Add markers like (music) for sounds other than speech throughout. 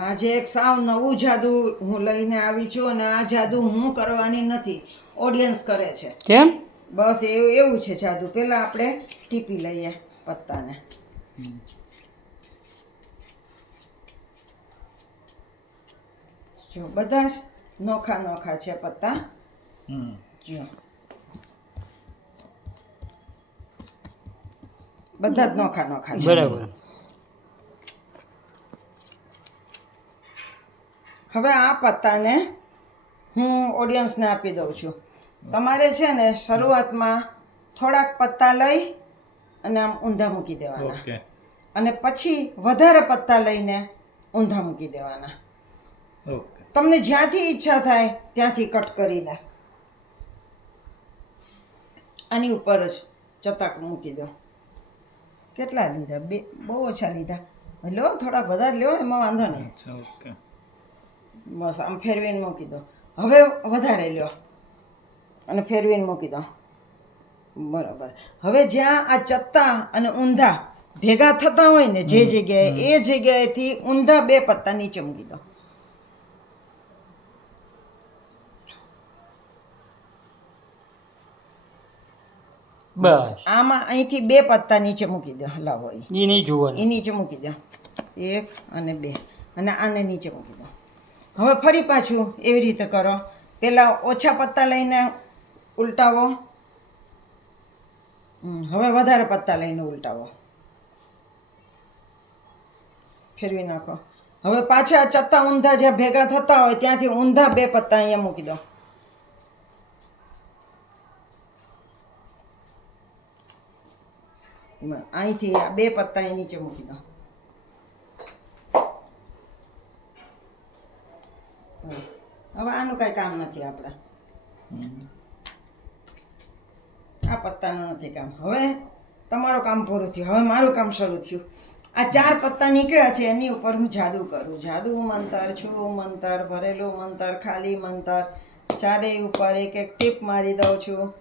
આજે એક સાવ નવું જાદુ હું લઈને આવી છું અને આ જાદુ હું કરવાની નથી. ઓડિયન્સ કરે છે. કેમ? બસ એવું એવું છે જાદુ. પહેલાં આપણે ટીપી લઈએ પત્તાને. જો બધા જ નોખા નોખા છે પત્તા. હમ. જો. બધા જ નોખા નોખા છે. બરાબર. હવે આ પત્તાને હું ઓડિયન્સને આપી દઉં છું. તમારે છે ને શરૂઆતમાં થોડાક પત્તા લઈ અને આમ ઊંધા મૂકી દેવાના. અને પછી વધારે પત્તા લઈને ઊંધા મૂકી દેવાના. તમને જ્યાંથી ઈચ્છા થાય ત્યાંથી કટ કરીને આની ઉપર જ ચતાક મૂકી દો. કેટલા લીધા? બે બહુ ઓછા લીધા. લો થોડાક વધારે લ્યો એમાં વાંધો નહીં. ઓકે. બસ આમ ફેરવીને મૂકી દો. હવે વધારે લ્યો. અને ફેરવીને મૂકી દો. બરાબર. હવે જ્યાં આ ચત્તા અને ઊંધા ભેગા થતા હોય ને જે જગ્યાએ એ જગ્યાએથી ઊંધા બે પત્તા નીચે મૂકી દો. બસ. આમાં અહીંથી બે પત્તા નીચે મૂકી દો લાવો એ નીચે મૂકી દો. એક અને બે. અને આને નીચે મૂકી દો. હવે ફરી પાછું એવી રીતે કરો. પહેલાં ઓછા પત્તા લઈને ઉલટાવો. હવે વધારે પત્તા લઈને ઉલટાવો. ફેરવી નાખો. હવે પાછા ચત્તા ઊંધા જ્યાં ભેગા થતા હોય ત્યાંથી ઊંધા બે પત્તા અહીંયા મૂકી દો. અહીંથી આ બે પત્તા એ નીચે મૂકી દો. બસ. હવે આનું કાંઈ કામ નથી આપણા. આ પત્તાનું નથી કામ. હવે તમારું કામ પૂરું થયું. હવે મારું કામ શરૂ થયું. આ ચાર પત્તા નીકળ્યા છે એની ઉપર હું જાદુ કરું. જાદુ મંતર છું મંતર ભરેલું મંતર ખાલી મંતર. ચારેય ઉપર એક એક ટીપ મારી દઉં છું.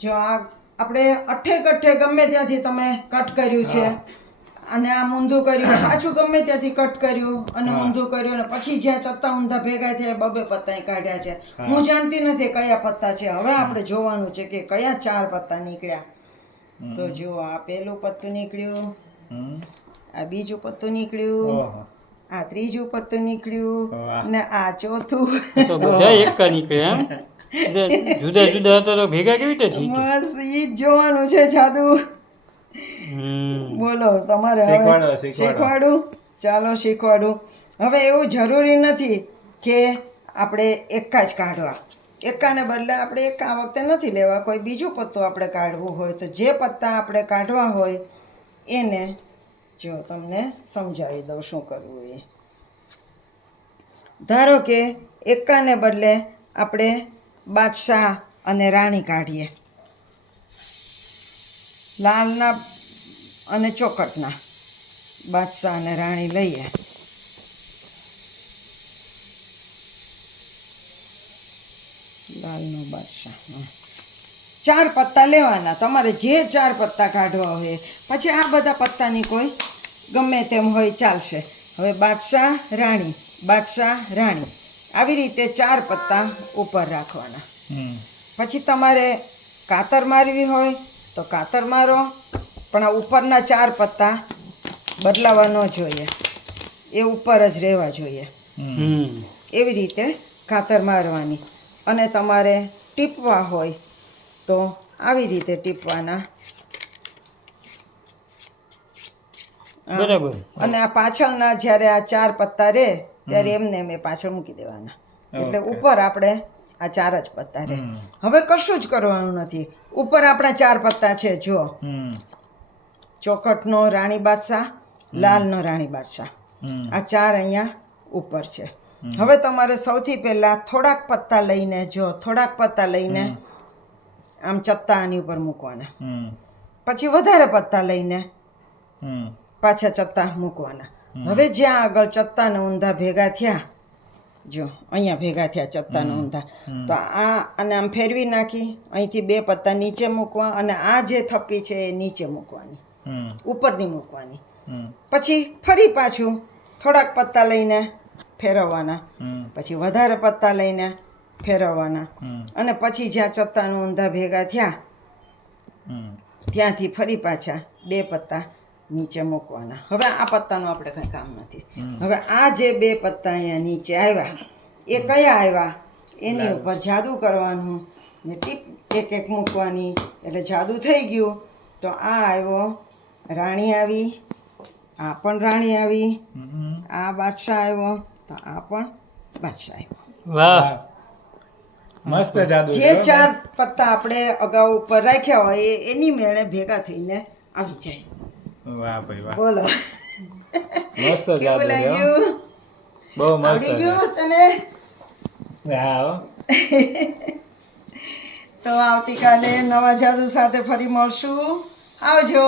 જો આ આપણે અઠે કઠે ગમે ત્યાંથી તમે કટ કર્યું છે. અને આ મૂંધું કર્યું. (coughs) પાછું ગમે ત્યાંથી કટ કર્યું અને મૂંધું કર્યું અને પછી જ્યાં ચત્તા ઊંધા ભેગા થયા બબે પત્તા કાઢ્યા છે. હું. જાણતી નથી કયા પત્તા છે. હવે આપણે જોવાનું છે કે કયા ચાર પત્તા નીકળ્યા. તો જો આ પહેલું પત્તું નીકળ્યું. આ બીજું પત્તું નીકળ્યું. આ ત્રીજું પત્તું નીકળ્યું. ને આ ચોથું. તો બધા એક નીકળે એમ. (laughs) જુદા- જુદા હતા તો ભેગા કેવી રીતે થઈ બસ ઈ જ જોવાનું છે જાદુ. બોલો તમારે હવે શીખવાડો, ચાલો શીખવાડું. હવે એવું જરૂરી નથી કે આપણે એક જ કાઢવા. એકાને બદલે આપણે એક આ વખતે નથી લેવા. કોઈ બીજું પત્તું આપણે કાઢવું હોય તો જે પત્તા આપણે કાઢવા હોય એને જો તમને સમજાવી દઉં શું કરવું એ. ધારો કે એકાને બદલે આપણે બાદશાહ અને રાણી કાઢીએ. લાલના અને ચોકટના. બાદશાહ અને રાણી લઈએ. લાલનો બાદશાહ. ચાર પત્તા લેવાના. તમારે જે ચાર પત્તા કાઢવા હોય પછી આ બધા પત્તાની કોઈ ગમે તેમ હોય ચાલશે. હવે બાદશાહ રાણી બાદશાહ રાણી. આવી રીતે ચાર પત્તા ઉપર રાખવાના. પછી તમારે કાતર મારવી હોય તો કાતર મારો પણ આ ઉપરના ચાર પત્તા બદલાવા ન જોઈએ. એ ઉપર જ રહેવા જોઈએ. એવી રીતે કાતર મારવાની. અને તમારે ટીપવા હોય તો આવી રીતે ટીપવાના. બરાબર. અને આ પાછળના જ્યારે આ ચાર પત્તા રહે ત્યારે એમને એમ એ પાછળ મૂકી દેવાના. એટલે ઉપર આપણે આ ચાર જ પત્તા રહે. હવે કશું જ કરવાનું નથી. ઉપર આપણા ચાર પત્તા છે જો ચોકટનો રાણી બાદશાહ લાલનો રાણી બાદશાહ. આ ચાર અહીંયા ઉપર છે. હવે તમારે સૌથી પહેલાં થોડાક પત્તા લઈને જો થોડાક પત્તા લઈને આમ ચત્તા આની ઉપર મૂકવાના. પછી વધારે પત્તા લઈને પાછા ચત્તા મૂકવાના. હવે જ્યાં આગળ ચત્તા ને ઊંધા ભેગા થયા જો અહીંયા ભેગા થયા ચત્તા ને ઊંધા. તો આ અને આમ ફેરવી નાખી અહીંથી બે પત્તા નીચે મૂકવા અને આ જે થપ્પી છે એ નીચે મૂકવાની. ઉપરની મૂકવાની. પછી ફરી પાછું થોડાક પત્તા લઈને ફેરવવાના. પછી વધારે પત્તા લઈને ફેરવવાના. અને પછી જ્યાં ચત્તાનું ઊંધા ભેગા થયા ત્યાંથી ફરી પાછા બે પત્તા નીચે મૂકવાના. હવે આ પત્તાનું આપણે કંઈ કામ નથી. હવે આ જે બે પત્તા અહીંયા નીચે આવ્યા એ કયા આવ્યા? એની ઉપર જાદુ કરવાનું ને ટીપ એક એક મૂકવાની એટલે જાદુ થઈ ગયું. તો આ આવ્યો રાણી આવી આ પણ રાણી આવી આ બાદશાહ આવ્યો તો આ પણ બાદશાહ આવ્યો. વાહ. મસ્ત જાદુ જે ચાર પત્તા આપણે અગાઉ ઉપર રાખ્યા હોય એ એની મેળે ભેગા થઈને આવી જાય. વાહ ભાઈ વાહ. બોલો. મસ્ત જાદુ લાગ્યું? બહુ મસ્ત તને? હા. તો આવતીકાલે નવા જાદુ સાથે ફરી મળશું. આવજો.